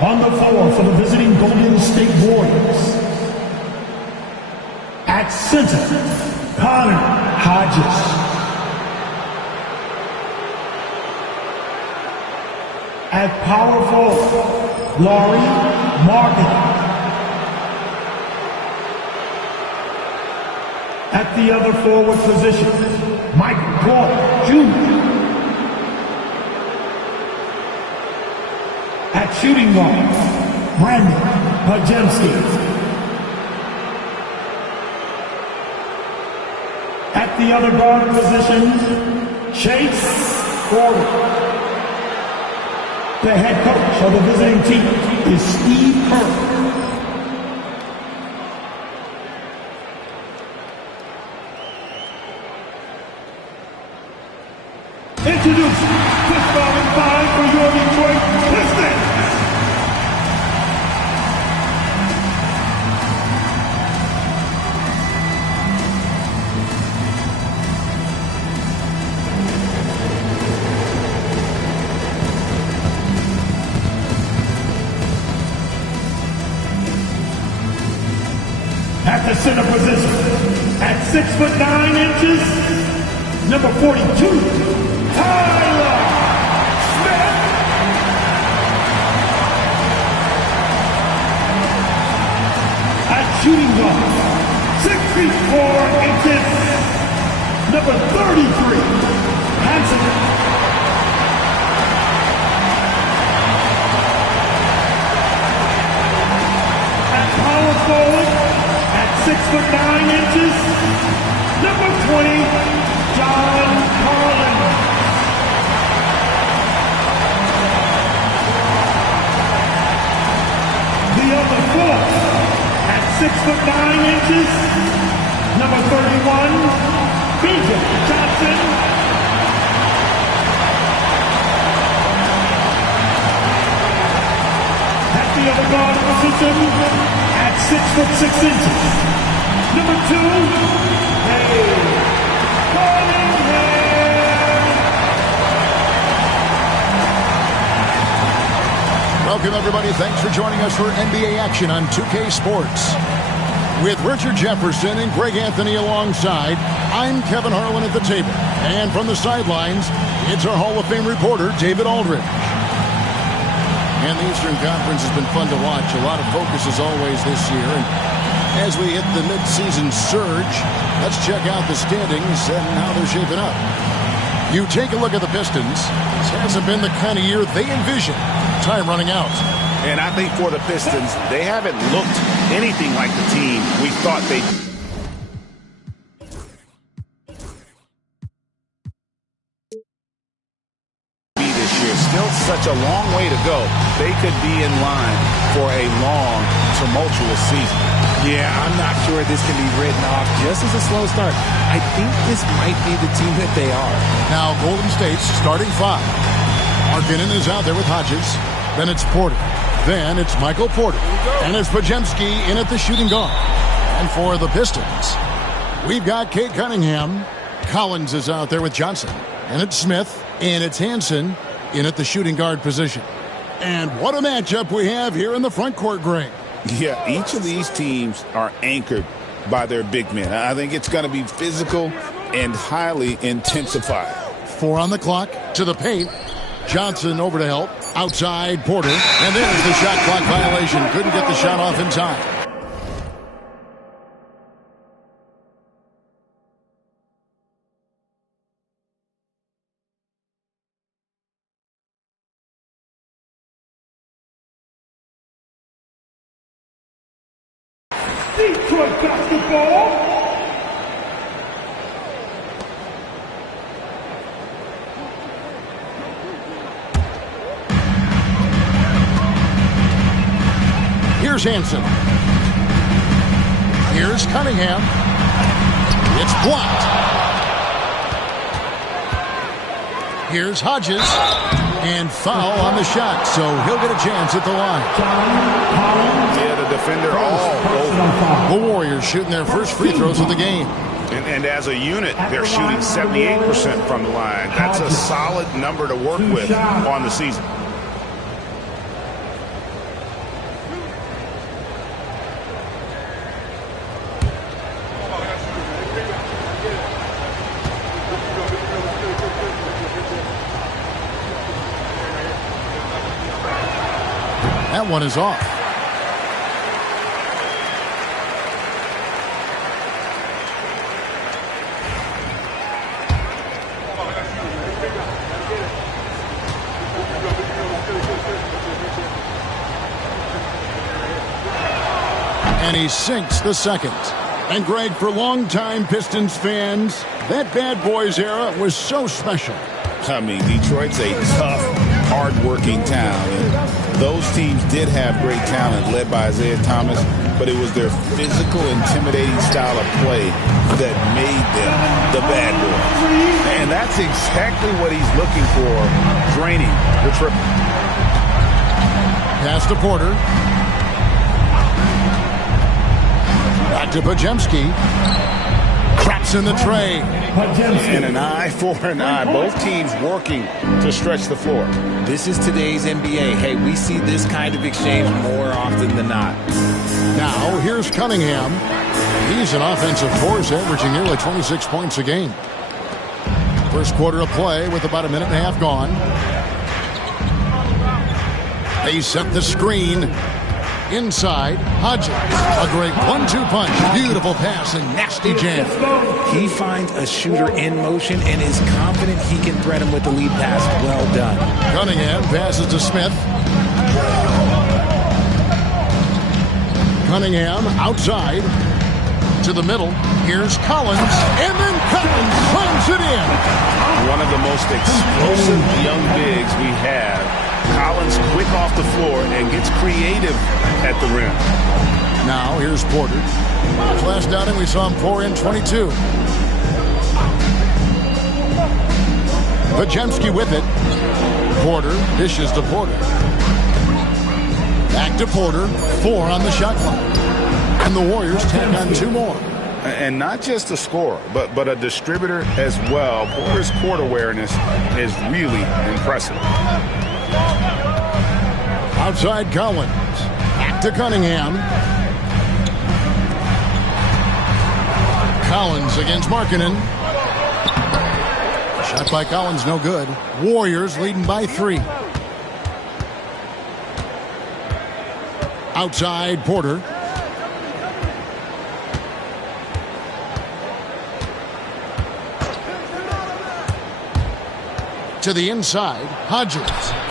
On the floor for the visiting Golden State Warriors, at center, Connor Hodges. At power forward, Laurie Morgan. At the other forward position, Michael Porter Jr. At shooting guard, Brandon Pajemski. At the other guard position, Chase Gordon. The head coach of the visiting team is Steve Kerr. Introducing the starting five for your Detroit Pistons. At the center position, at 6'9", number 42, Tyler Smith. At shooting guard, 6'4", number 33, Hanson. At power forward, 6'9", number 20, John Collins. The other four, at 6'9", number 31, B.J. Johnson. At the other guard position, at 6'6", number 2, hey, Cunningham. Welcome, everybody. Thanks for joining us for NBA action on 2K Sports. With Richard Jefferson and Greg Anthony alongside, I'm Kevin Harlan at the table. And from the sidelines, it's our Hall of Fame reporter, David Aldridge. And the Eastern Conference has been fun to watch. A lot of focus as always this year. And as we hit the mid-season surge, let's check out the standings and how they're shaping up. You take a look at the Pistons. This hasn't been the kind of year they envisioned. Time running out. And I think for the Pistons, they haven't looked anything like the team we thought they'd be this year. Still such a long way to go. They could be in line for a long, tumultuous season. Yeah, I'm not sure this can be written off just as a slow start. I think this might be the team that they are. Now, Golden State's starting five. Markkanen is out there with Hodges. Then it's Porter. Then it's Michael Porter. And it's Pajemski in at the shooting guard. And for the Pistons, we've got Kate Cunningham. Collins is out there with Johnson. And it's Smith. And it's Hanson in at the shooting guard position. And what a matchup we have here in the front court, Greg. Yeah, each of these teams are anchored by their big men. I think it's going to be physical and highly intensified. 4 on the clock, to the paint. Johnson over to help. Outside, Porter. And there's the shot clock violation. Couldn't get the shot off in time. Detroit basketball. Here's Hanson. Here's Cunningham. It's blocked. Here's Hodges. And foul on the shot, so he'll get a chance at the line. Yeah, the defender all over. The Warriors shooting their first free throws of the game. And as a unit, they're shooting 78% from the line. That's a solid number to work with on the season. That one is off. And he sinks the second. And Greg, for longtime Pistons fans, that bad boys era was so special. I mean, Detroit's a tough, hard-working town. And those teams did have great talent led by Isaiah Thomas, but it was their physical, intimidating style of play that made them the bad boys. And that's exactly what he's looking for, draining the triple. Pass to Porter. Back to Pajemski. Craps in the tray. And an eye for an eye. Both teams working to stretch the floor. This is today's NBA. Hey, we see this kind of exchange more often than not. Now, here's Cunningham. He's an offensive force, averaging nearly 26 points a game. First quarter of play with about a minute and a half gone. They set the screen. Inside, Hodges. A great 1-2 punch. Beautiful pass and nasty jam. He finds a shooter in motion and is confident he can thread him with the lead pass. Well done. Cunningham passes to Smith. Cunningham outside to the middle. Here's Collins. And then Collins slams it in. One of the most explosive young bigs we have. Collins quick off the floor and gets creative at the rim. Now here's Porter. Last outing we saw him pour in 22. Pajemski with it. Porter dishes to Porter. Back to Porter. 4 on the shot clock. And the Warriors tack on 2 more. And not just a scorer, but a distributor as well. Porter's court awareness is really impressive. Outside Collins. Back to Cunningham. Collins against Markkanen. Shot by Collins, no good. Warriors leading by 3. Outside Porter. To the inside, Hodges.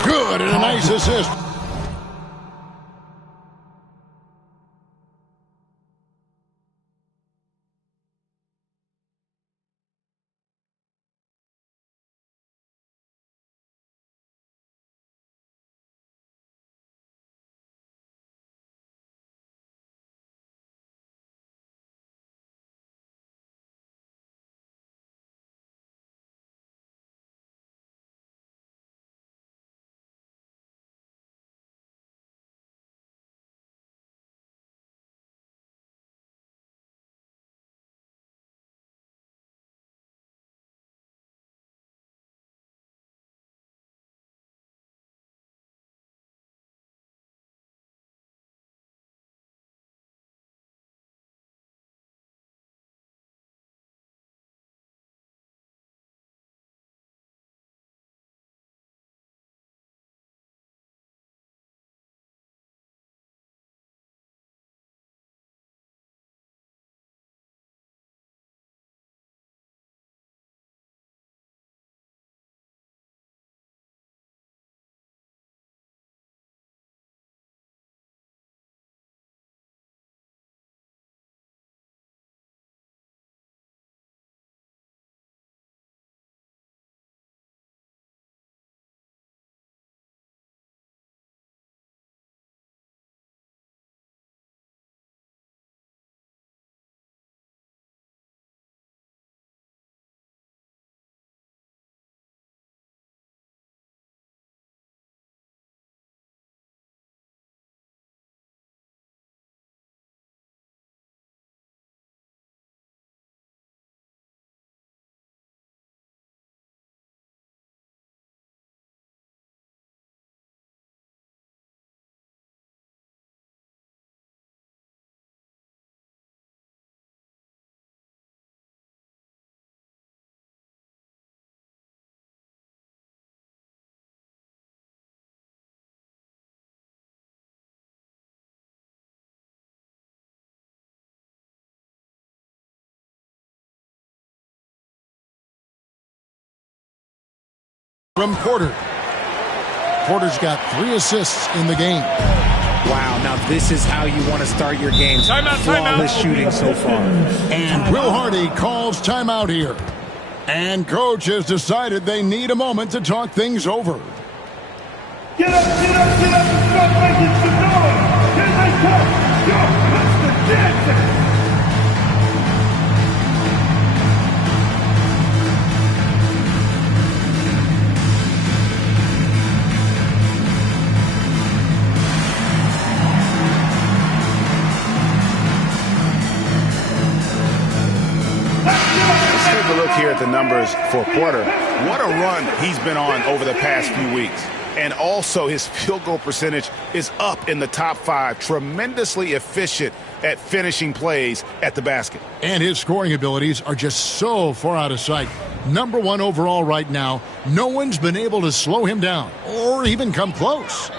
Good, and a nice assist. from Porter. Porter's got 3 assists in the game. Wow, now this is how you want to start your games. Flawless shooting so far. And Will Hardy calls timeout here. And coach has decided they need a moment to talk things over. Get up, get up, get up, and start making some noise. Here they come. Yo, Mr. Dancing. Let's take a look here at the numbers for Porter. What a run he's been on over the past few weeks. And also his field goal percentage is up in the top 5. Tremendously efficient at finishing plays at the basket. And his scoring abilities are just so far out of sight. Number 1 overall right now. No one's been able to slow him down or even come close.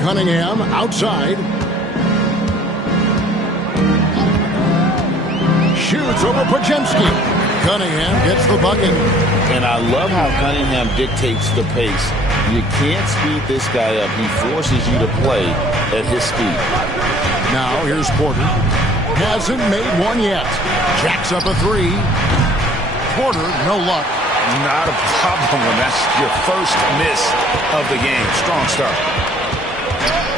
Cunningham outside. Shoots over Pajemski. Cunningham gets the bucket. And I love how Cunningham dictates the pace. You can't speed this guy up. He forces you to play at his speed. Now here's Porter. Hasn't made one yet. Jacks up a 3. Porter, no luck. Not a problem when that's your first miss of the game. Strong start.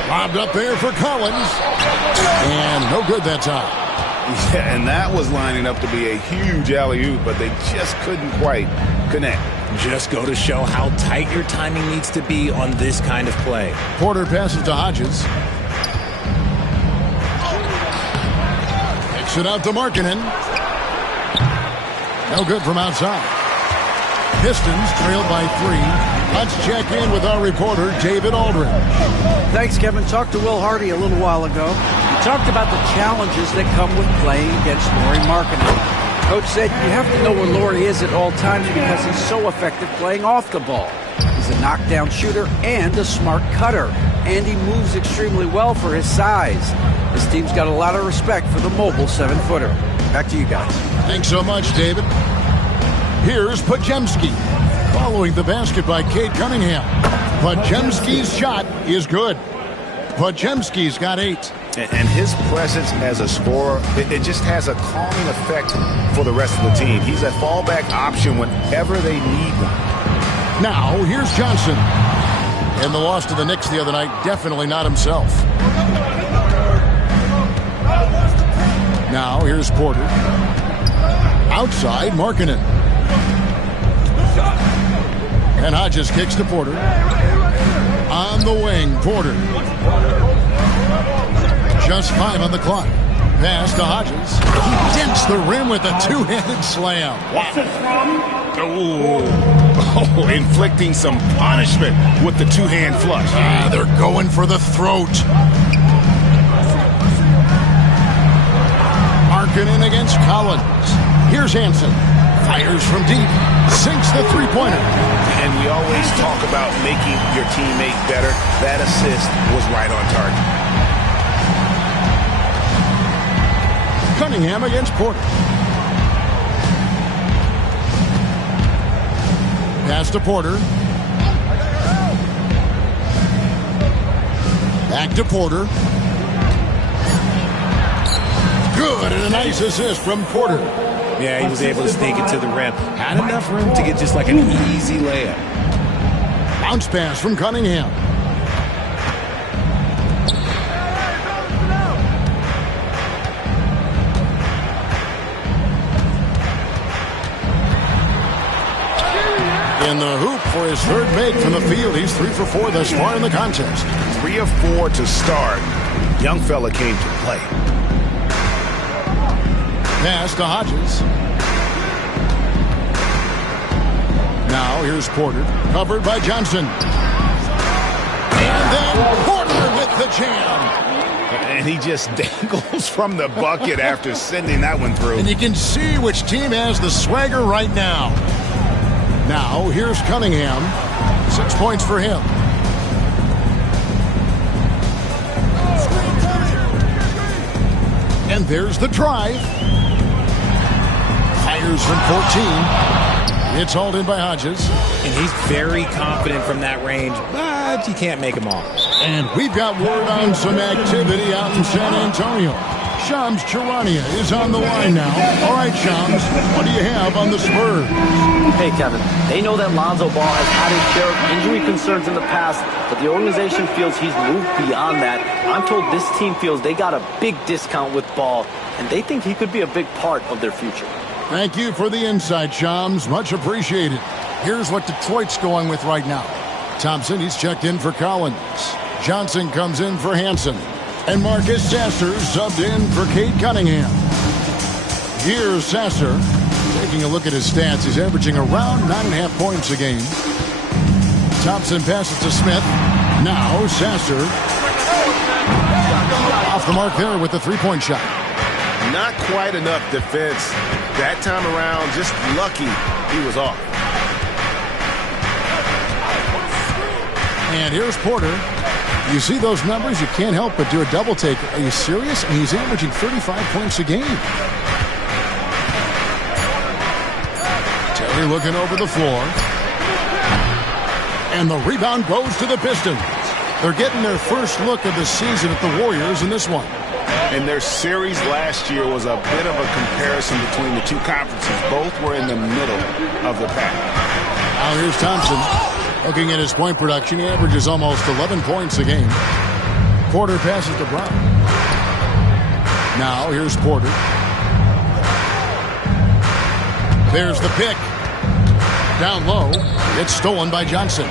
Lobbed up there for Collins. And no good that time. Yeah, and that was lining up to be a huge alley-oop, but they just couldn't quite connect. Just go to show how tight your timing needs to be on this kind of play. Porter passes to Hodges. Takes it out to Markkanen. No good from outside. Pistons trailed by 3. Let's check in with our reporter, David Aldridge. Thanks, Kevin. Talked to Will Hardy a little while ago. He talked about the challenges that come with playing against Lauri Markkanen. Coach said you have to know where Lauri is at all times because he's so effective playing off the ball. He's a knockdown shooter and a smart cutter, and he moves extremely well for his size. This team's got a lot of respect for the mobile 7-footer. Back to you guys. Thanks so much, David. Here's Pajemski. Following the basket by Cade Cunningham. Pajemski's shot is good. Pajemski's got 8. And his presence as a scorer, it just has a calming effect for the rest of the team. He's a fallback option whenever they need one. Now, here's Johnson. And the loss to the Knicks the other night, definitely not himself. Now, here's Porter. Outside, Markkanen. And Hodges kicks to Porter. On the wing, Porter. Just 5 on the clock. Pass to Hodges. He dents the rim with a 2-handed slam. Oh, inflicting some punishment with the 2-hand flush. They're going for the throat. Markkanen against Collins. Here's Hansen. Fires from deep. Sinks the 3-pointer. And we always talk about making your teammate better. That assist was right on target. Cunningham against Porter. Pass to Porter. Back to Porter. Good, and a nice assist from Porter. Yeah, he was able to sneak it to the rim. Had enough room to get just like an easy layup. Bounce pass from Cunningham. In the hoop for his 3rd make from the field. He's 3 for 4 thus far in the contest. 3 of 4 to start. Young fella came to play. Pass to Hodges. Now here's Porter. Covered by Johnson. And then Porter with the jam. And he just dangles from the bucket after sending that one through. And you can see which team has the swagger right now. Now here's Cunningham. 6 points for him. And there's the drive. Fires from 14. It's hauled in by Hodges. And he's very confident from that range, but you can't make him all. And we've got word on some activity out in San Antonio. Shams Charania is on the line now. All right, Shams, what do you have on the Spurs? Hey, Kevin, they know that Lonzo Ball has had his share of injury concerns in the past, but the organization feels he's moved beyond that. I'm told this team feels they got a big discount with Ball, and they think he could be a big part of their future. Thank you for the insight, Shams. Much appreciated. Here's what Detroit's going with right now. Thompson, he's checked in for Collins. Johnson comes in for Hansen. And Marcus Sasser subbed in for Cade Cunningham. Here's Sasser. Taking a look at his stats, he's averaging around 9.5 points a game. Thompson passes to Smith. Now Sasser. Off the mark there with the three-point shot. Not quite enough defense. That time around, just lucky he was off. And here's Porter. You see those numbers, you can't help but do a double take. Are you serious? And he's averaging 35 points a game. Terry looking over the floor. And the rebound goes to the Pistons. They're getting their first look of the season at the Warriors in this one. And their series last year was a bit of a comparison between the two conferences. Both were in the middle of the pack. Now here's Thompson. Looking at his point production, he averages almost 11 points a game. Porter passes to Brown. Now here's Porter. There's the pick. Down low. It's stolen by Johnson.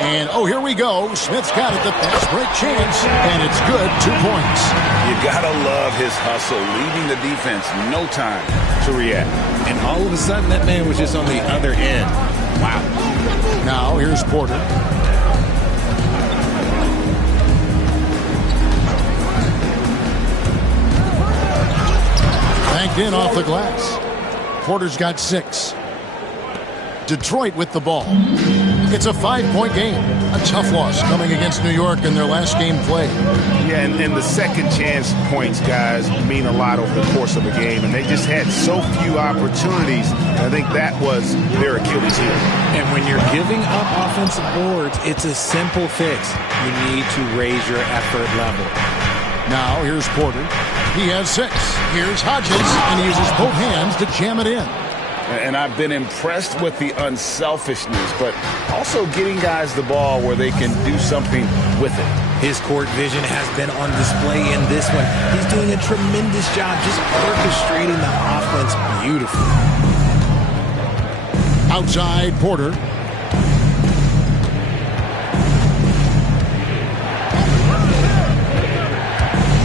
And, oh, here we go. Smith's got it. The pass break chance. And it's good. 2 points. You gotta love his hustle, leaving the defense no time to react. And all of a sudden, that man was just on the other end. Wow. Now, here's Porter. Banked in off the glass. Porter's got 6. Detroit with the ball. It's a 5-point game. A tough loss coming against New York in their last game played. Yeah, and the second chance points, guys, mean a lot over the course of a game. And they just had so few opportunities. I think that was their Achilles heel. And when you're giving up offensive boards, it's a simple fix. You need to raise your effort level. Now, here's Porter. He has 6. Here's Hodges, and he uses both hands to jam it in. And I've been impressed with the unselfishness, but also getting guys the ball where they can do something with it. His court vision has been on display in this one. He's doing a tremendous job just orchestrating the offense beautifully. Outside, Porter.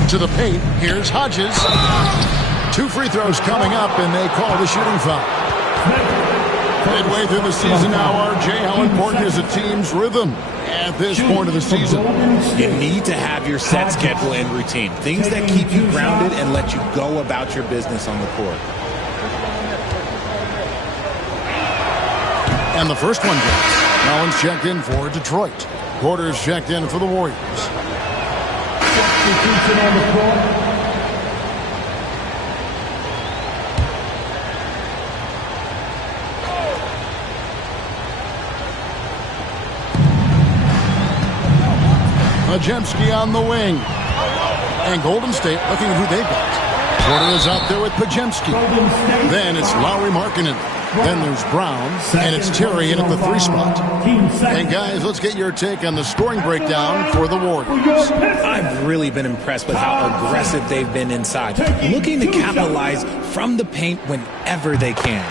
To the paint, here's Hodges. 2 free throws coming up, and they call the shooting foul. Midway through the season now, RJ, how important is a team's rhythm at this point of the season? You need to have your set schedule and routine. Things that keep you grounded and let you go about your business on the court. And the first one goes. Collins checked in for Detroit. Porter's checked in for the Warriors. Substitution on the floor. Pajemski on the wing. And Golden State looking at who they've got. Porter is out there with Pajemski. Then it's Lauri Markkanen. Then there's Brown. And it's Terry in at the 3 spot. And guys, let's get your take on the scoring breakdown for the Warriors. I've really been impressed with how aggressive they've been inside. Looking to capitalize from the paint whenever they can.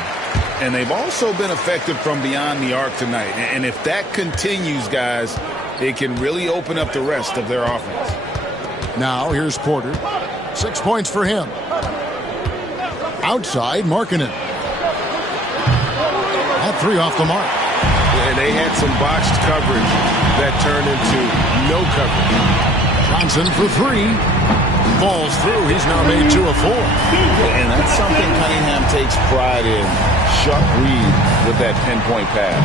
And they've also been effective from beyond the arc tonight. And if that continues, guys, it can really open up the rest of their offense. Now, here's Porter. 6 points for him. Outside, Markkanen. At 3 off the mark. And they had some botched coverage that turned into no coverage. Johnson for 3. Falls through. He's now made 2 of 4. And that's something Cunningham takes pride in. Sharp read with that pinpoint pass.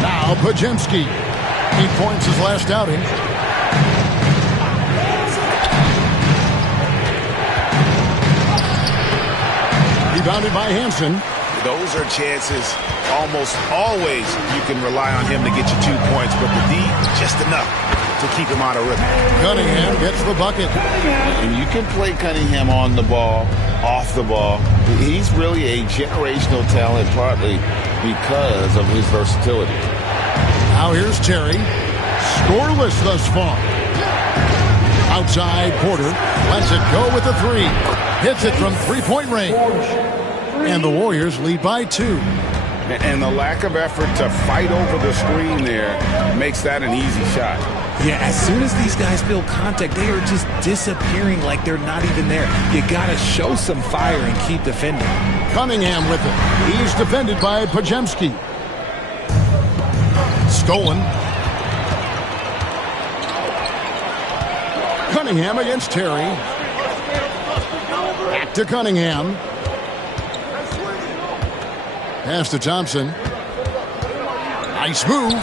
Now Pajemski. 8 points his last outing. Rebounded by Hansen. Those are chances almost always you can rely on him to get you 2 points, but the D, just enough to keep him out of rhythm. Cunningham gets the bucket. And you can play Cunningham on the ball, off the ball. He's really a generational talent, partly because of his versatility. Now here's Terry. Scoreless thus far. Outside, Porter lets it go with the three. Hits it from three-point range. And the Warriors lead by 2. And the lack of effort to fight over the screen there makes that an easy shot. Yeah, as soon as these guys feel contact, they are just disappearing like they're not even there. You got to show some fire and keep defending. Cunningham with it. He's defended by Pajemski. Stolen. Cunningham against Terry. Back to Cunningham. Pass to Thompson. Nice move.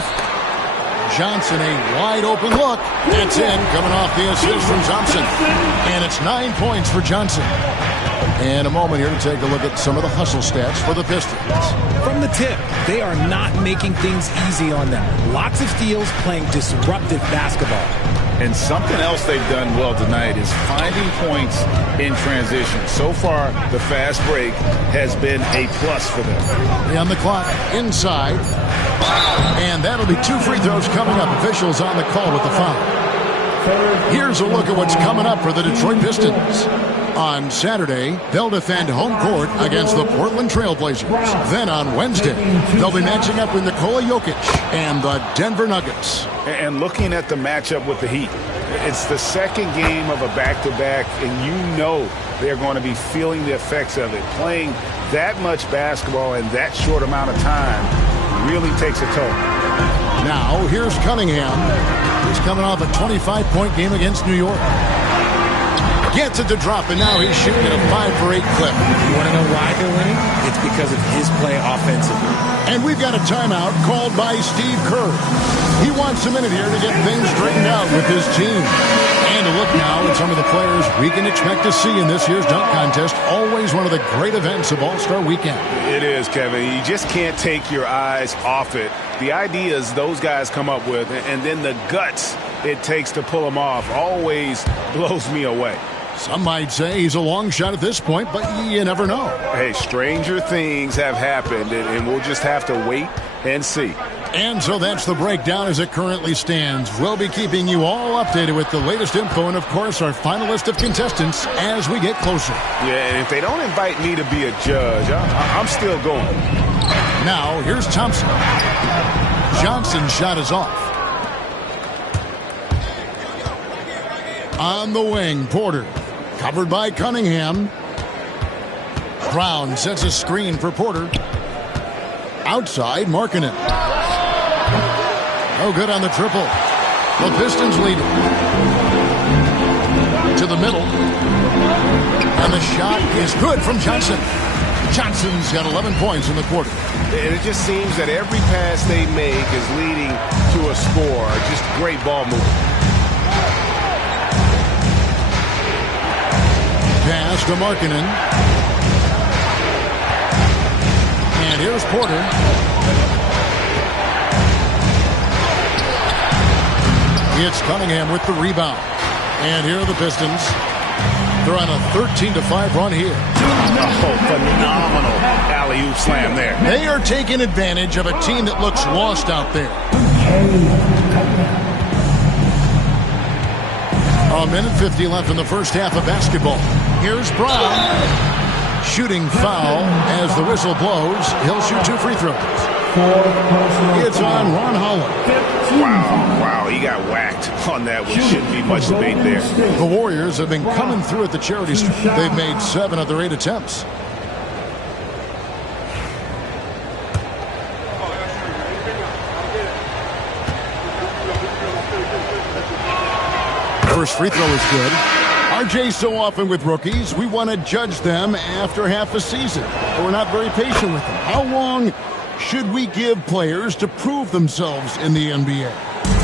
Johnson, a wide open look. That's in, coming off the assist from Thompson. And it's 9 points for Johnson. And a moment here to take a look at some of the hustle stats for the Pistons. From the tip, they are not making things easy on them. Lots of steals, playing disruptive basketball. And something else they've done well tonight is finding points in transition. So far, the fast break has been a plus for them. On the clock, inside. And that'll be 2 free throws coming up. Officials on the call with the foul. Here's a look at what's coming up for the Detroit Pistons. On Saturday, they'll defend home court against the Portland Trail Blazers. Then on Wednesday, they'll be matching up with Nikola Jokic and the Denver Nuggets. And looking at the matchup with the Heat, it's the second game of a back-to-back, and you know they're going to be feeling the effects of it. Playing that much basketball in that short amount of time really takes a toll. Now, here's Cunningham. He's coming off a 25-point game against New York. Gets it to drop, and now he's shooting at a 5-for-8 clip. You want to know why they're winning? It's because of his play offensively. And we've got a timeout called by Steve Kerr. He wants a minute here to get things straightened out with his team. And to look now at some of the players we can expect to see in this year's dunk contest. Always one of the great events of All-Star Weekend. It is, Kevin. You just can't take your eyes off it. The ideas those guys come up with, and then the guts it takes to pull them off, always blows me away. Some might say he's a long shot at this point, but you never know. Hey, stranger things have happened, and we'll just have to wait and see. And so that's the breakdown as it currently stands. We'll be keeping you all updated with the latest info and, of course, our final list of contestants as we get closer. Yeah, and if they don't invite me to be a judge, I'm still going. Now, here's Thompson. Johnson's shot is off. On the wing, Porter. Covered by Cunningham. Brown sets a screen for Porter. Outside, Markkanen. No good on the triple. The Pistons lead it. To the middle. And the shot is good from Johnson. Johnson's got 11 points in the quarter. And it just seems that every pass they make is leading to a score. Just great ball movement. Pass to Markkanen. And here's Porter. It's Cunningham with the rebound. And here are the Pistons. They're on a 13-5 run here. Oh, phenomenal alley-oop slam there. They are taking advantage of a team that looks lost out there. A minute 50 left in the first half of basketball. Here's Brown. Shooting foul as the whistle blows. He'll shoot 2 free throws. It's on Ron Holland. Wow, he got whacked on that one. Shouldn't be much debate there. The Warriors have been coming through at the charity strip. They've made 7 of their 8 attempts. First free throw is good. RJ, so often with rookies, we want to judge them after half a season. We're not very patient with them. How long should we give players to prove themselves in the NBA?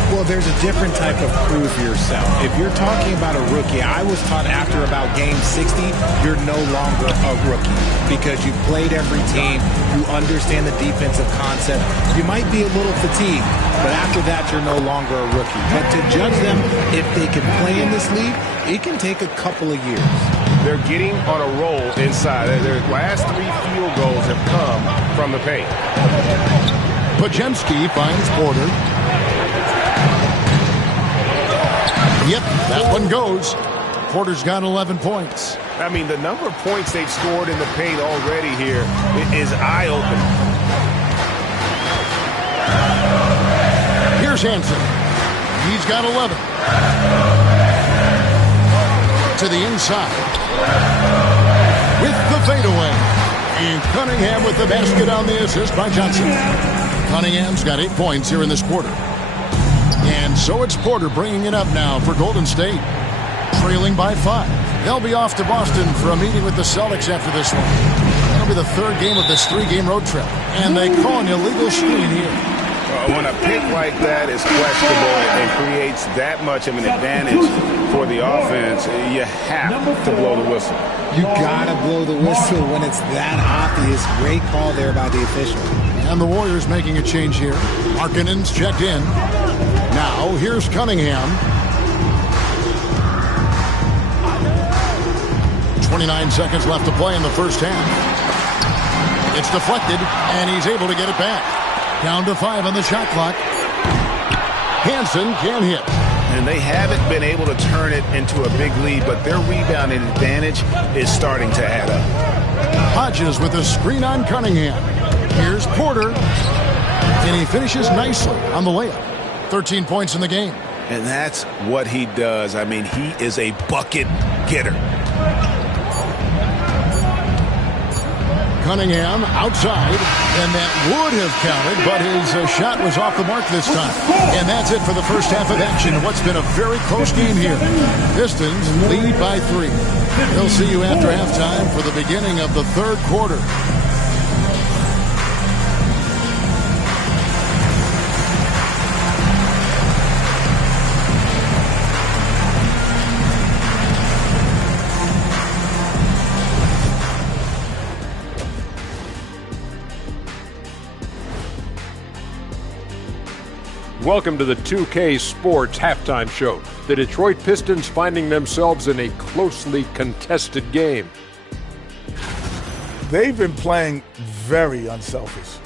Well, there's a different type of prove yourself. If you're talking about a rookie, I was taught after about game 60, you're no longer a rookie because you've played every team, you understand the defensive concept. You might be a little fatigued, but after that, you're no longer a rookie. But to judge them, if they can play in this league, it can take a couple of years. They're getting on a roll inside. Their last 3 field goals have come from the paint. Pajemski finds Porter. Yep, that one goes. Porter's got 11 points. I mean, the number of points they've scored in the paint already here is eye-opening. Here's Hansen. He's got 11. To the inside. With the fadeaway. And Cunningham with the basket on the assist by Johnson. Cunningham's got 8 points here in this quarter. And so it's Porter bringing it up now for Golden State. Trailing by 5. They'll be off to Boston for a meeting with the Celtics after this one. That'll be the 3rd game of this 3-game road trip. And they call an illegal screen here. When a pick like that is questionable and creates that much of an advantage for the offense, you have to blow the whistle. You gotta blow the whistle when it's that obvious. Great call there by the official. And the Warriors making a change here. Markkanen's checked in. Now here's Cunningham. 29 seconds left to play in the first half. It's deflected, and he's able to get it back. Down to 5 on the shot clock. Hansen can't hit. And they haven't been able to turn it into a big lead, but their rebounding advantage is starting to add up. Hodges with a screen on Cunningham. Here's Porter. And he finishes nicely on the layup. 13 points in the game. And that's what he does. I mean, he is a bucket getter. Cunningham outside, and that would have counted, but his shot was off the mark this time. And that's it for the first half of action in what's been a very close game here. Pistons lead by 3. They'll see you after halftime for the beginning of the 3rd quarter. Welcome to the 2K Sports Halftime Show. The Detroit Pistons finding themselves in a closely contested game. They've been playing very unselfish.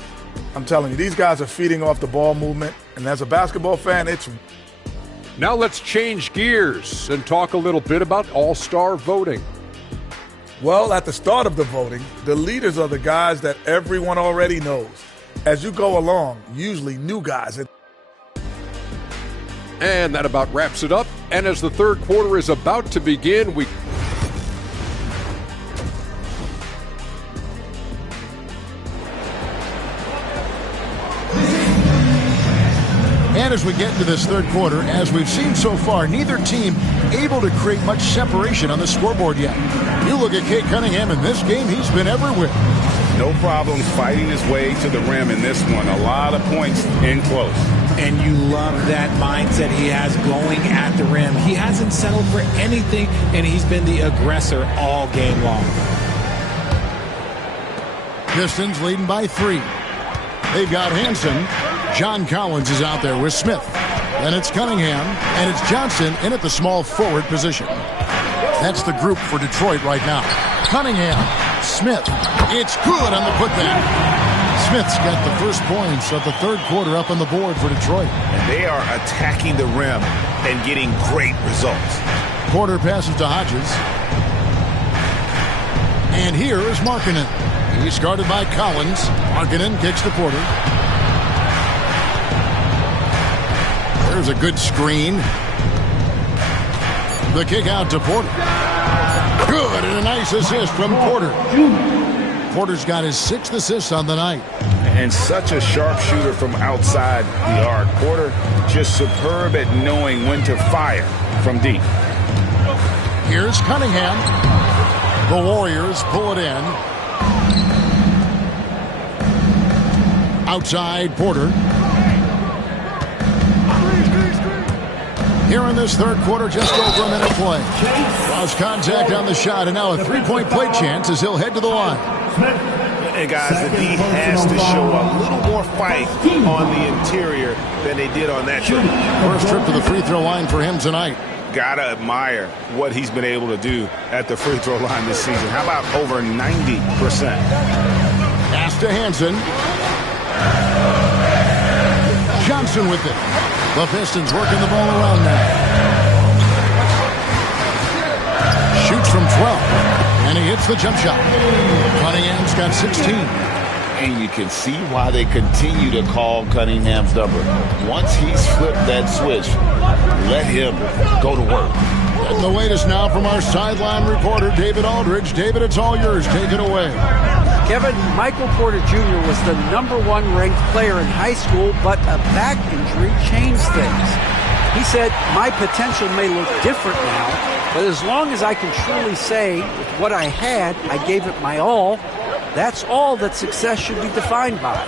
I'm telling you, these guys are feeding off the ball movement, and as a basketball fan, it's... Now let's change gears and talk a little bit about all-star voting. Well, at the start of the voting, the leaders are the guys that everyone already knows. As you go along, usually new guys... And that about wraps it up. And as the 3rd quarter is about to begin, And as we get into this 3rd quarter, as we've seen so far, neither team able to create much separation on the scoreboard yet. You look at Cade Cunningham in this game, he's been everywhere. No problems fighting his way to the rim in this one. A lot of points in close. And you love that mindset he has going at the rim. He hasn't settled for anything, and he's been the aggressor all game long. Pistons leading by 3. They've got Hansen. John Collins is out there with Smith. And it's Cunningham, and it's Johnson in at the small forward position. That's the group for Detroit right now. Cunningham, Smith. It's good on the putback. Smith's got the first points of the 3rd quarter up on the board for Detroit. And they are attacking the rim and getting great results. Porter passes to Hodges. And here is Markkanen. He's guarded by Collins. Markkanen kicks to Porter. There's a good screen. The kick out to Porter. Good, and a nice assist from Porter. Porter's got his 6th assist on the night. And such a sharpshooter from outside the arc. Porter just superb at knowing when to fire from deep. Here's Cunningham. The Warriors pull it in. Outside Porter. Here in this third quarter, just over a minute play. Lost contact on the shot, and now a three-point play chance as he'll head to the line. And guys, the D has to show a little more fight on the interior than they did on that trip. First trip to the free throw line for him tonight. Gotta admire what he's been able to do at the free throw line this season. How about over 90%? Pass to Hansen. Johnson with it. The Pistons working the ball around now. Shoots from 12. And he hits the jump shot. Cunningham's got 16. And you can see why they continue to call Cunningham's number. Once he's flipped that switch, let him go to work. And the latest now from our sideline reporter, David Aldridge. David, it's all yours. Take it away. Kevin, Michael Porter Jr. was the #1 ranked player in high school, but a back injury changed things. He said, "My potential may look different now, but as long as I can truly say with what I had, I gave it my all, that's all that success should be defined by."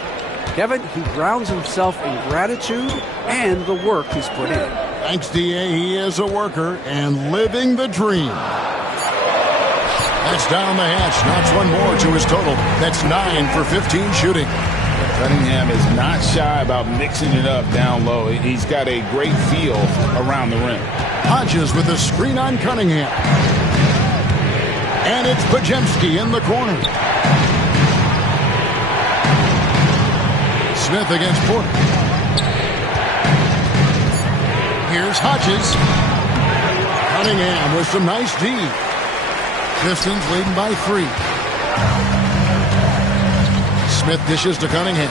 Kevin, he grounds himself in gratitude and the work he's put in. Thanks, D.A. He is a worker and living the dream. That's down the hatch. Knocks one more to his total. That's 9 for 15 shooting. Cunningham is not shy about mixing it up down low. He's got a great feel around the rim. Hodges with a screen on Cunningham. And it's Pajemski in the corner. Smith against Porter. Here's Hodges. Cunningham with some nice D. Pistons leading by 3. Smith dishes to Cunningham.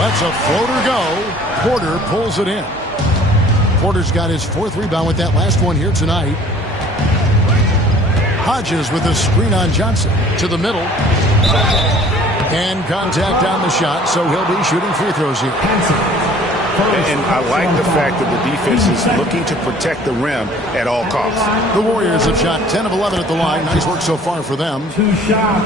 Lets a floater go. Porter pulls it in. Porter's got his 4th rebound with that last one here tonight. Hodges with a screen on Johnson to the middle. And contact on the shot, so he'll be shooting free throws here. And I like the fact that the defense is looking to protect the rim at all costs. The Warriors have shot 10 of 11 at the line. Nice work so far for them. 2 shots.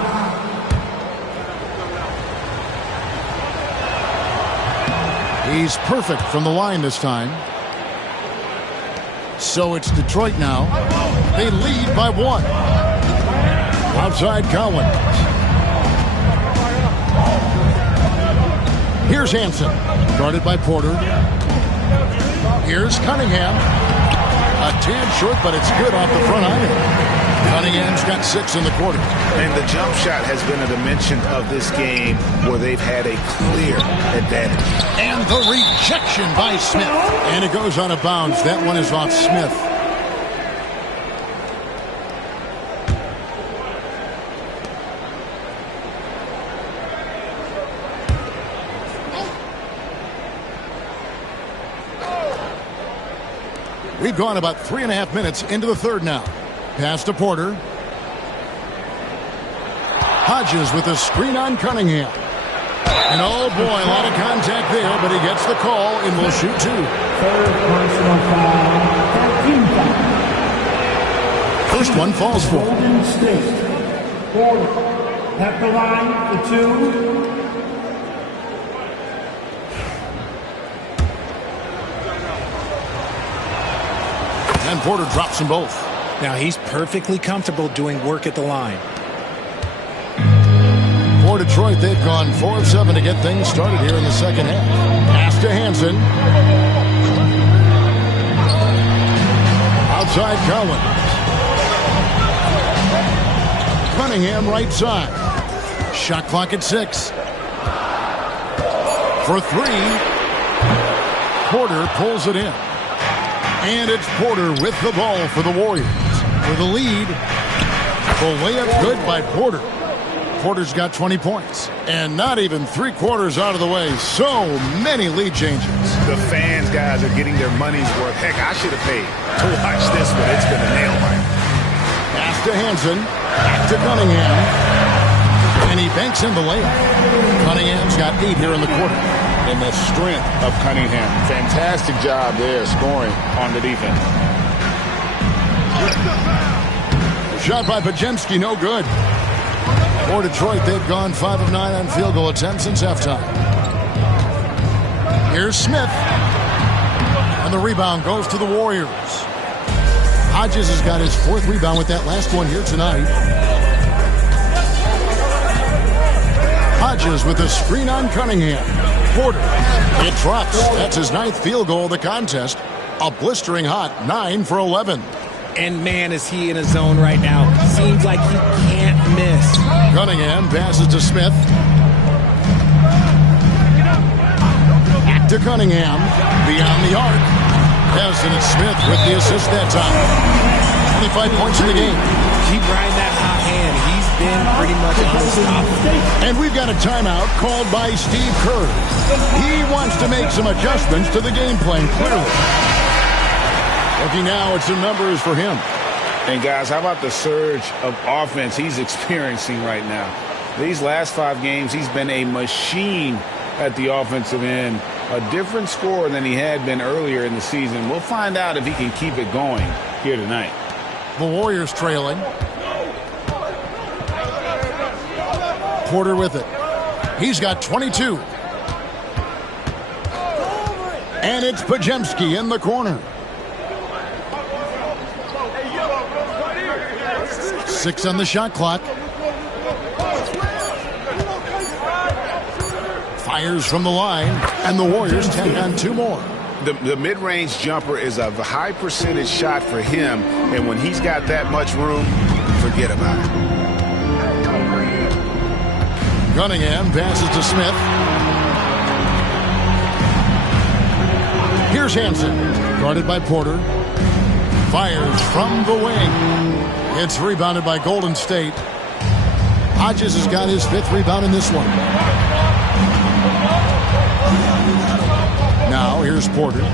He's perfect from the line this time. So it's Detroit now. They lead by 1. Outside Cowan. Here's Hansen. Guarded by Porter. Here's Cunningham. A tad short, but it's good off the front iron. Cunningham's got 6 in the quarter. And the jump shot has been a dimension of this game where they've had a clear advantage. And the rejection by Smith. And it goes out of bounds. That one is off Smith. We've gone about 3.5 minutes into the third now. Pass to Porter. Hodges with a screen on Cunningham. And oh boy, a lot of contact there, but he gets the call and will shoot 2. Third personal foul. First one falls for. Golden State. Porter at the line for 2. And Porter drops them both. Now he's perfectly comfortable doing work at the line. For Detroit, they've gone 4 of 7 to get things started here in the second half. Pass to Hansen. Outside Cowan. Cunningham right side. Shot clock at 6. For 3. Porter pulls it in. And it's Porter with the ball for the Warriors. For the lead. The layup good by Porter. Porter's got 20 points. And not even 3/4 out of the way. So many lead changes. The fans, guys, are getting their money's worth. Heck, I should have paid to watch this one. It's been a nail biter. Pass to Hansen. Back to Cunningham. And he banks in the layup. Cunningham's got 8 here in the quarter. And the strength of Cunningham. Fantastic job there scoring on the defense. Shot by Pajemski, no good. For Detroit, they've gone 5 of 9 on field goal attempts since halftime. Here's Smith. And the rebound goes to the Warriors. Hodges has got his 4th rebound with that last one here tonight. Hodges with a screen on Cunningham. Porter. It drops. That's his 9th field goal of the contest. A blistering hot 9 for 11. And man, is he in a zone right now. Seems like he can't miss. Cunningham passes to Smith. Back to Cunningham. Beyond the arc. Harrison and Smith with the assist that time. 25 points in the game. Keep riding that hot hand. He's been pretty much unstoppable. And we've got a timeout called by Steve Kerr. He wants to make some adjustments to the game plan, clearly. Looking now at some numbers for him. And guys, how about the surge of offense he's experiencing right now? These last 5 games, he's been a machine at the offensive end. A different scorer than he had been earlier in the season. We'll find out if he can keep it going here tonight. The Warriors trailing. Porter with it. He's got 22. And it's Pajemski in the corner. 6 on the shot clock. Fires from the line, and the Warriors tack on 2 more. The mid-range jumper is a high percentage shot for him, and when he's got that much room, forget about it. Cunningham passes to Smith. Here's Hansen, guarded by Porter. Fires from the wing. It's rebounded by Golden State. Hodges has got his 5th rebound in this one. Now, here's Porter.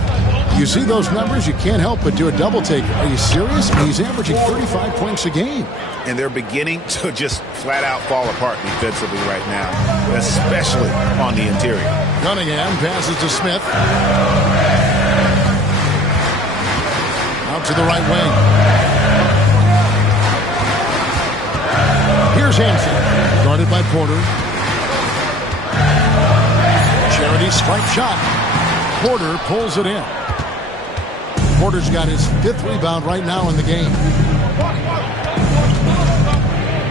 You see those numbers, you can't help but do a double take. Are you serious? I mean, he's averaging 35 points a game. And they're beginning to just flat-out fall apart defensively right now, especially on the interior. Cunningham passes to Smith. Out to the right wing. Here's Hansen, guarded by Porter. Charity strike shot. Porter pulls it in. Porter's got his 5th rebound right now in the game.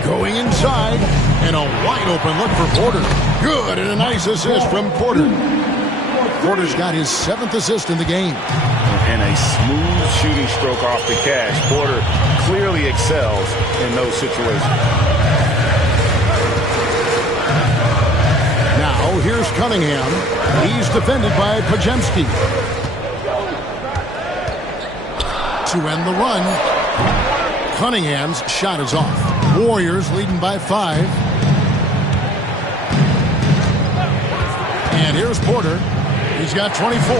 Going inside, and a wide open look for Porter. Good, and a nice assist from Porter. Porter's got his 7th assist in the game. And a smooth shooting stroke off the cash. Porter clearly excels in those situations. Now, here's Cunningham. He's defended by Pajemski. To end the run, Cunningham's shot is off. Warriors leading by 5. And here's Porter. He's got 24.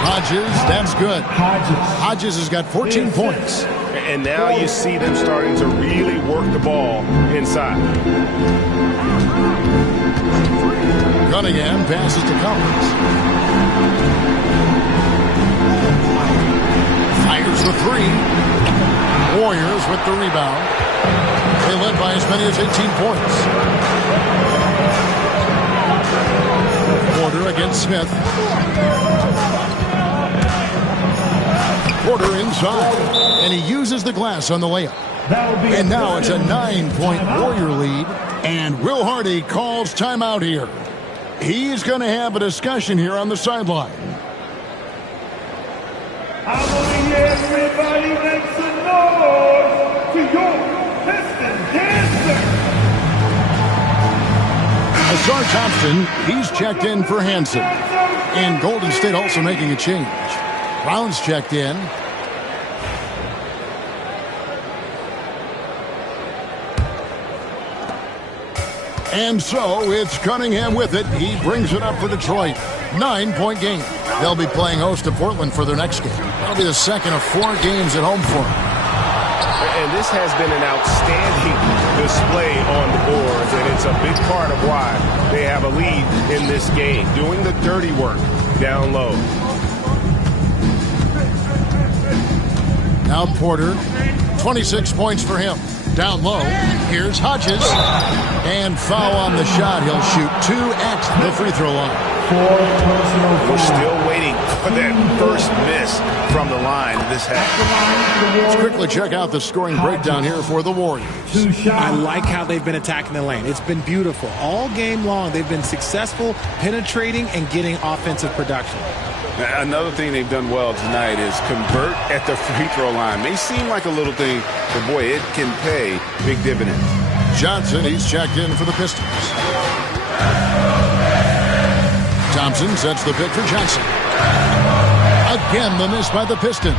Hodges, that's good. Hodges has got 14 points. And now you see them starting to really work the ball inside. Cunningham passes to Collins. Fires the 3. Warriors with the rebound. They led by as many as 18 points. Porter against Smith. Porter inside. And he uses the glass on the layup. And now it's a 9-point Warrior lead. And Will Hardy calls timeout here. He's going to have a discussion here on the sideline. I want to hear everybody make some noise to your Pistons dancer. Asar Thompson, he's checked in for Hansen. And Golden State also making a change. Brown's checked in. And so it's Cunningham with it. He brings it up for Detroit. 9-point game. They'll be playing host to Portland for their next game. That'll be the second of 4 games at home for them. And this has been an outstanding display on the boards, and it's a big part of why they have a lead in this game, doing the dirty work down low. Now Porter, 26 points for him. Down low, here's Hodges. And foul on the shot. He'll shoot 2 at the free throw line. We're still waiting for that first miss from the line this half. Let's quickly check out the scoring breakdown here for the Warriors. I like how they've been attacking the lane. It's been beautiful. All game long, they've been successful penetrating and getting offensive production. Another thing they've done well tonight is convert at the free throw line. May seem like a little thing, but boy, it can pay big dividends. Johnson, he's checked in for the Pistons. Thompson sets the pick for Johnson. Again, the miss by the Pistons.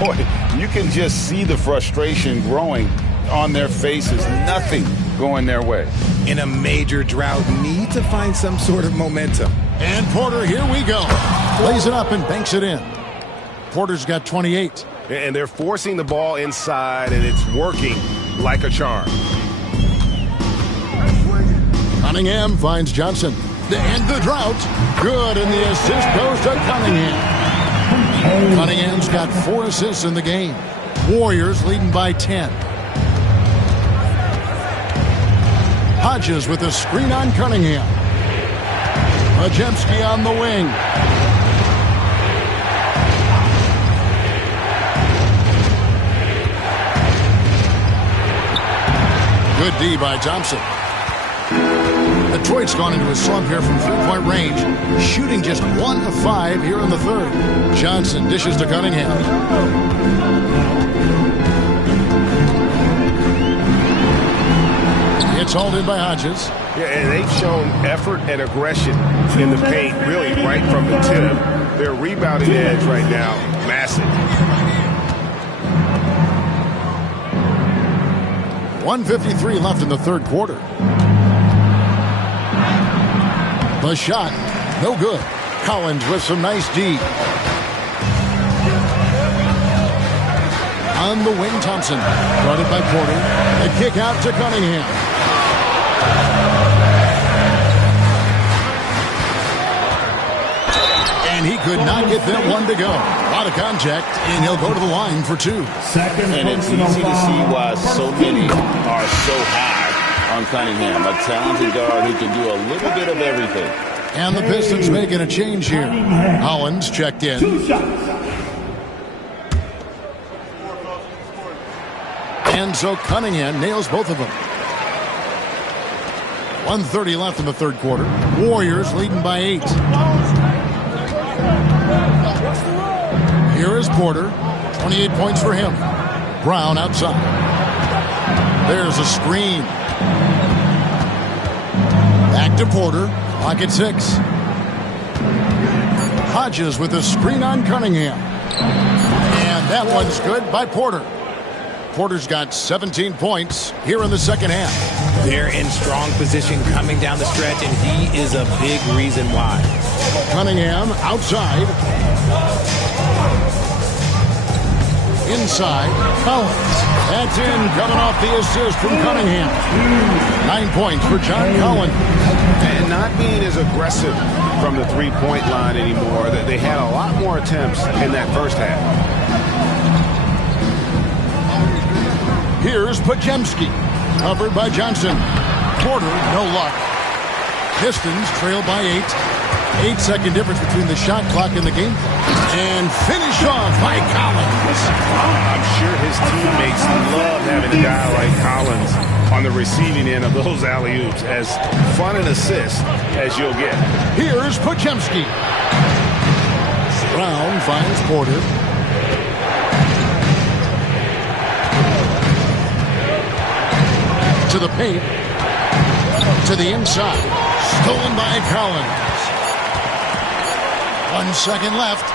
Boy, you can just see the frustration growing on their faces. Nothing going their way. In a major drought, need to find some sort of momentum. And Porter, here we go. Lays it up and banks it in. Porter's got 28. And they're forcing the ball inside, and it's working like a charm. Cunningham finds Johnson. And the drought. Good, and the assist goes to Cunningham. Cunningham's got 4 assists in the game. Warriors leading by 10. Hodges with a screen on Cunningham. Majemski on the wing. Good D by Thompson. Detroit's gone into a slump here from three-point range, shooting just 1 of 5 here in the third. Johnson dishes to Cunningham. It's hauled in by Hodges. Yeah, and they've shown effort and aggression in the paint, really right from the tip. Their rebounding edge right now, massive. 1:53 left in the third quarter. The shot, no good. Collins with some nice D. On the wing, Thompson. Guarded by Porter. A kick out to Cunningham. And he could not get that one to go. A lot of contact, and he'll go to the line for 2. And it's easy to see why so many are so high on Cunningham. A talented guard who can do a little bit of everything. And the Pistons making a change here. Hollins checked in. 2 shots. And so Cunningham nails both of them. 1:30 left in the third quarter. Warriors leading by 8. Here is Porter. 28 points for him. Brown outside. There's a screen. Back to Porter. Clock at 6. Hodges with a screen on Cunningham. And that one's good by Porter. Porter's got 17 points here in the second half. They're in strong position coming down the stretch, and he is a big reason why. Cunningham outside. Inside, Collins. That's in, coming off the assist from Cunningham. 9 points for John Collins. And not being as aggressive from the three-point line anymore. They had a lot more attempts in that first half. Here's Majemski. Covered by Johnson. Porter, no luck. Pistons trail by 8. 8-second difference between the shot clock and the game clock. And finish off by Collins. I'm sure his teammates love having a guy like Collins on the receiving end of those alley-oops. As fun an assist as you'll get. Here's Majemski. Brown finds Porter. To the paint. To the inside. Stolen by Collins. 1 second left.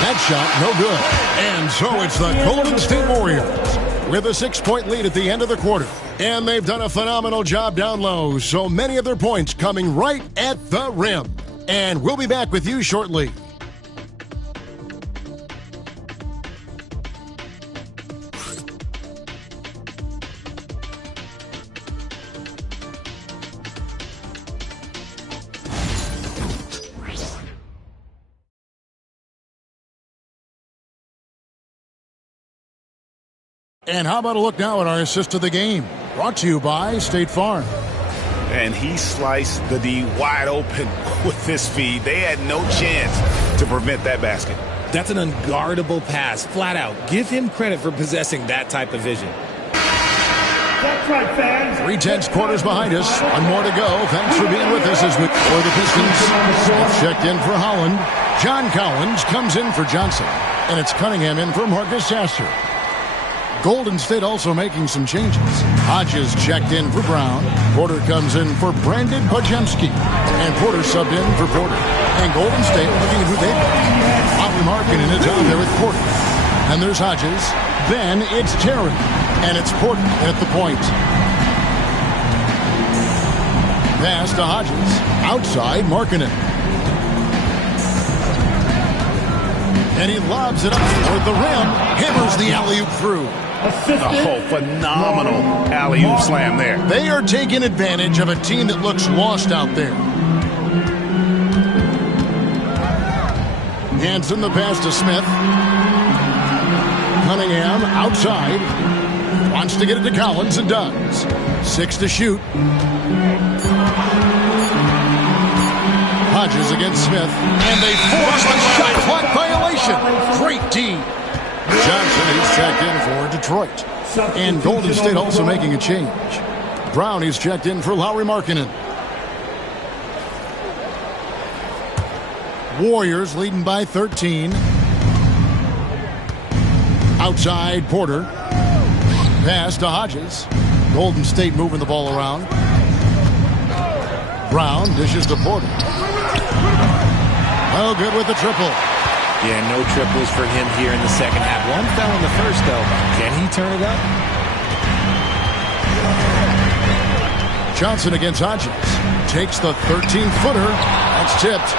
That shot, no good. And so it's the Golden State Warriors with a 6-point lead at the end of the quarter. And they've done a phenomenal job down low, so many of their points coming right at the rim. And we'll be back with you shortly. And how about a look now at our assist of the game? Brought to you by State Farm. And he sliced the D wide open with his feed. They had no chance to prevent that basket. That's an unguardable pass, flat out. Give him credit for possessing that type of vision. That's right, fans. 3/10 quarters behind us. One more to go. Thanks for being with us as we for the Pistons. Smith checked in for Holland. John Collins comes in for Johnson. And it's Cunningham in for Marcus Sasser. Golden State also making some changes. Hodges checked in for Brown. Porter comes in for Brandon Pajemski. And Porter subbed in for Porter. And Golden State looking at who they've got. Lauri Markkanen is out there with Porter. And there's Hodges. Then it's Terry. And it's Porter at the point. Pass to Hodges. Outside Markkanen. And he lobs it up toward the rim. Hammers the alley-oop through. Oh, phenomenal alley-oop slam there. They are taking advantage of a team that looks lost out there. Hanson the pass to Smith. Cunningham outside. Wants to get it to Collins and does. 6 to shoot. Hodges against Smith. And they force the shot clock violation. Great D. Johnson is checked in for Detroit. And Golden State also making a change. Brown is checked in for Lauri Markkanen. Warriors leading by 13. Outside Porter. Pass to Hodges. Golden State moving the ball around. Brown dishes to Porter. Oh, good with the triple. Yeah, no triples for him here in the second half. One fell in the first, though. Can he turn it up? Johnson against Hodges. Takes the 13-footer. That's tipped.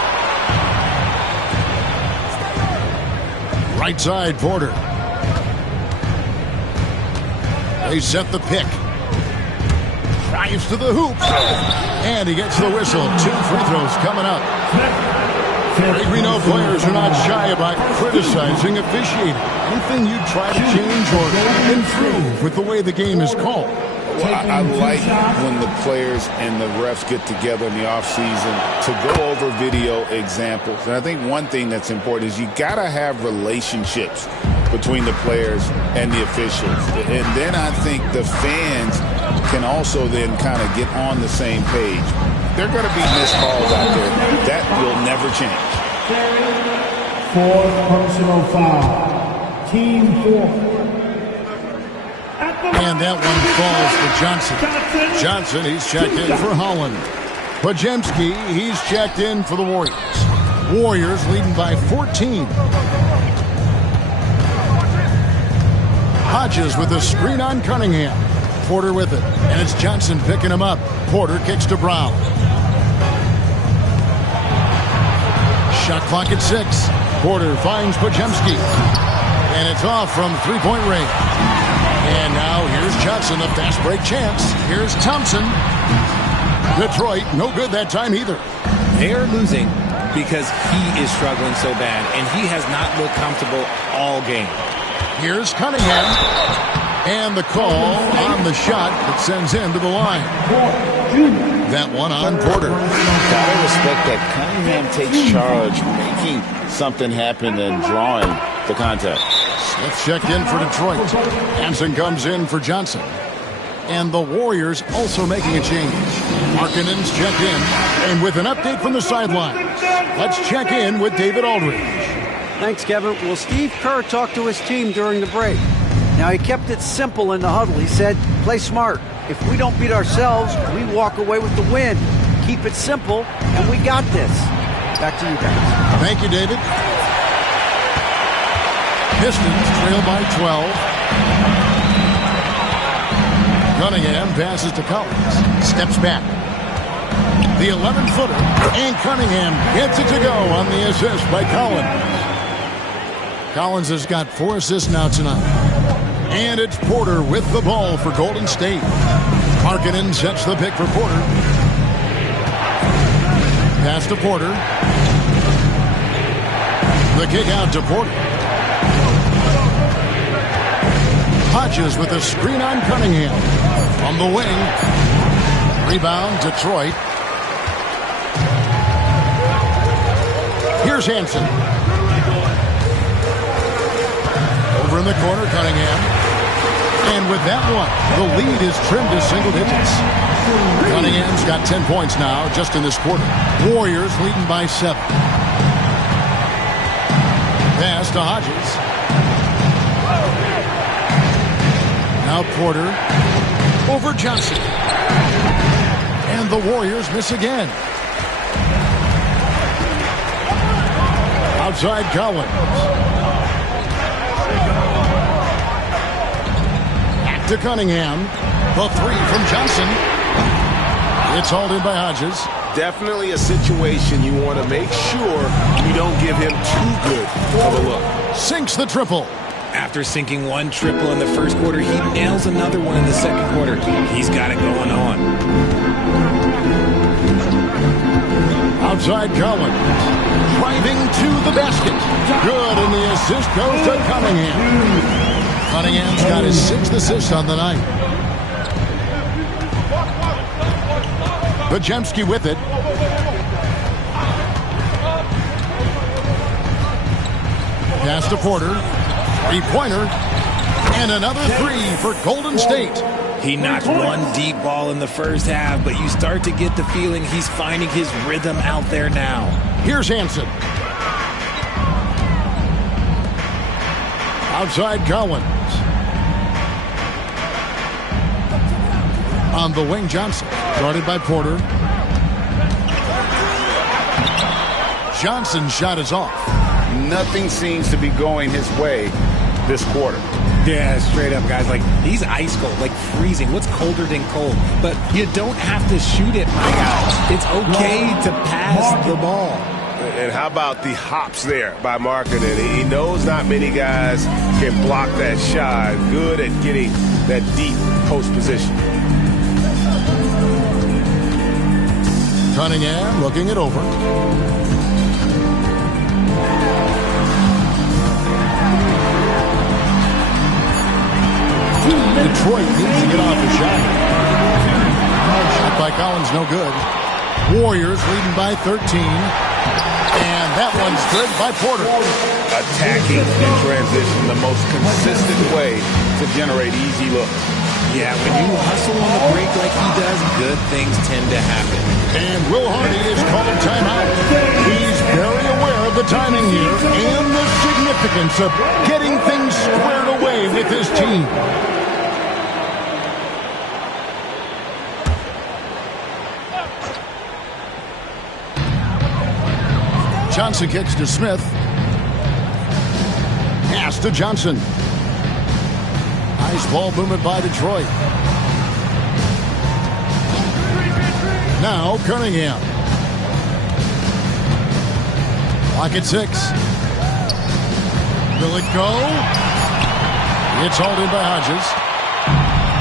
Right side, Porter. They set the pick. Drives to the hoop. And he gets the whistle. 2 free throws coming up. We know players are not shy about criticizing officiating. Anything you try to change or improve with the way the game is called? Well, I like when the players and the refs get together in the offseason to go over video examples. And I think one thing that's important is you got to have relationships between the players and the officials. And then I think the fans can also then kind of get on the same page. There are going to be missed calls out there. That will never change. 4th personal foul. Team 4. And that one falls for Johnson. Johnson, he's checked in for Holland. Pajemski, he's checked in for the Warriors. Warriors leading by 14. Hodges with a screen on Cunningham. Porter with it. And it's Johnson picking him up. Porter kicks to Brown. Shot clock at 6. Porter finds Pajemski. And it's off from three-point range. And now here's Johnson, a fast break chance. Here's Thompson. Detroit, no good that time either. They're losing because he is struggling so bad, and he has not looked comfortable all game. Here's Cunningham. And the call on the shot that sends him to the line. That one on Porter. Gotta respect that Cunningham takes charge, making something happen and drawing the contact. Smith checked in for Detroit. Hanson comes in for Johnson. And the Warriors also making a change. Markkanen's checked in. And with an update from the sidelines, let's check in with David Aldridge. Thanks, Kevin. Well, Steve Kerr talked to his team during the break. Now, he kept it simple in the huddle. He said, play smart. If we don't beat ourselves, we walk away with the win. Keep it simple, and we got this. Back to you guys. Thank you, David. Pistons trail by 12. Cunningham passes to Collins. Steps back. The 11-footer. And Cunningham gets it to go on the assist by Collins. Collins has got 4 assists now tonight. And it's Porter with the ball for Golden State. Markkanen sets the pick for Porter. Pass to Porter. The kick out to Porter. Hodges with a screen on Cunningham. On the wing. Rebound, Detroit. Here's Hansen. Over in the corner, Cunningham. And with that one, the lead is trimmed to single digits. Cunningham's got 10 points now just in this quarter. Warriors leading by 7. Pass to Hodges. Now Porter over Johnson. And the Warriors miss again. Outside Collins. Back to Cunningham. The three from Johnson. It's hauled in by Hodges. Definitely a situation you want to make sure you don't give him too good of a look. Sinks the triple. After sinking one triple in the first quarter, he nails another one in the second quarter. He's got it going on. Outside Collins. Driving to the basket. Good, and the assist goes to Cunningham. Cunningham's got his 6th assist on the night. Podziemski with it. Pass to Porter. Three-pointer. And another three for Golden State. He knocked one deep ball in the first half, but you start to get the feeling he's finding his rhythm out there now. Here's Hansen. Outside Collins. On the wing, Johnson. Guarded by Porter. Johnson's shot is off. Nothing seems to be going his way this quarter. Yeah, straight up, guys. Like, he's ice cold, like freezing. What's colder than cold? But you don't have to shoot it, my guy. It's okay to pass the ball. And how about the hops there by Markkanen? He knows not many guys can block that shot. Good at getting that deep post position. Cunningham looking it over. Detroit needs to get off the shot. Shot by Collins, no good. Warriors leading by 13. And that one's good by Porter. Attacking in transition, the most consistent way to generate easy looks. Yeah, when you hustle on the break like he does, good things tend to happen. And Will Hardy is called timeout. He's very aware of the timing here and the significance of getting things squared away with his team. Johnson kicks to Smith. Pass to Johnson. Nice ball movement by Detroit. Now Cunningham. Clock at 6. Will it go? It's hauled in by Hodges.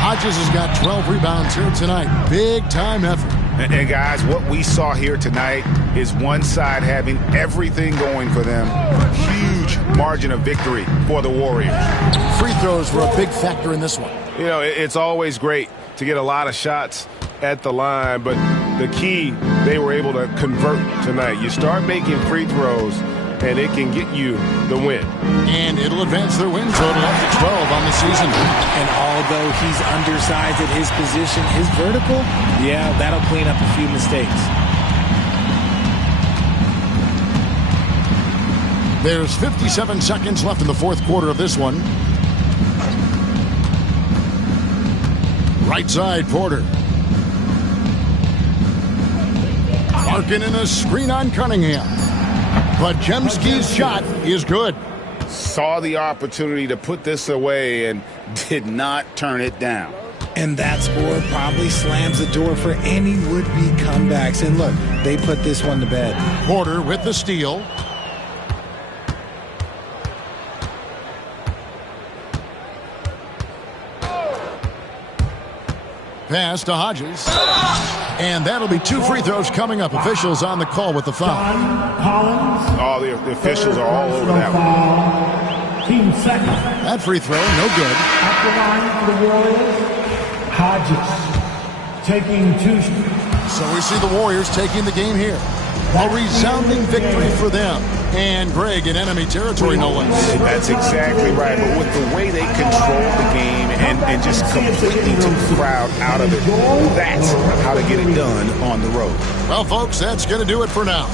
Hodges has got 12 rebounds here tonight. Big time effort. And guys, what we saw here tonight is one side having everything going for them. Huge margin of victory for the Warriors. Free throws were a big factor in this one. You know, it's always great to get a lot of shots at the line, but the key, they were able to convert tonight. You start making free throws, and it can get you the win. And it'll advance their win total up to 12 on the season. And although he's undersized at his position, his vertical, yeah, that'll clean up a few mistakes. There's 57 seconds left in the fourth quarter of this one. Right side, Porter. Larkin in a screen on Cunningham. Podziemski's shot is good. Saw the opportunity to put this away and did not turn it down. And that score probably slams the door for any would-be comebacks. And look, they put this one to bed. Porter with the steal. Pass to Hodges. And that'll be 2 free throws coming up. Officials on the call with the foul. Oh, the officials are all over that one. 14 seconds. That free throw, no good. At the line for the Warriors, Hodges taking 2 shots. So we see the Warriors taking the game here. A resounding victory for them. And Greg in enemy territory, no less. That's exactly right. But with the way they controlled the game and just completely took the crowd out of it, that's how to get it done on the road. Well, folks, that's going to do it for now.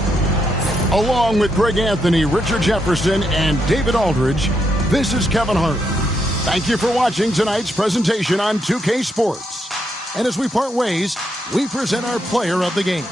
Along with Greg Anthony, Richard Jefferson, and David Aldridge, this is Kevin Hart. Thank you for watching tonight's presentation on 2K Sports. And as we part ways, we present our player of the game.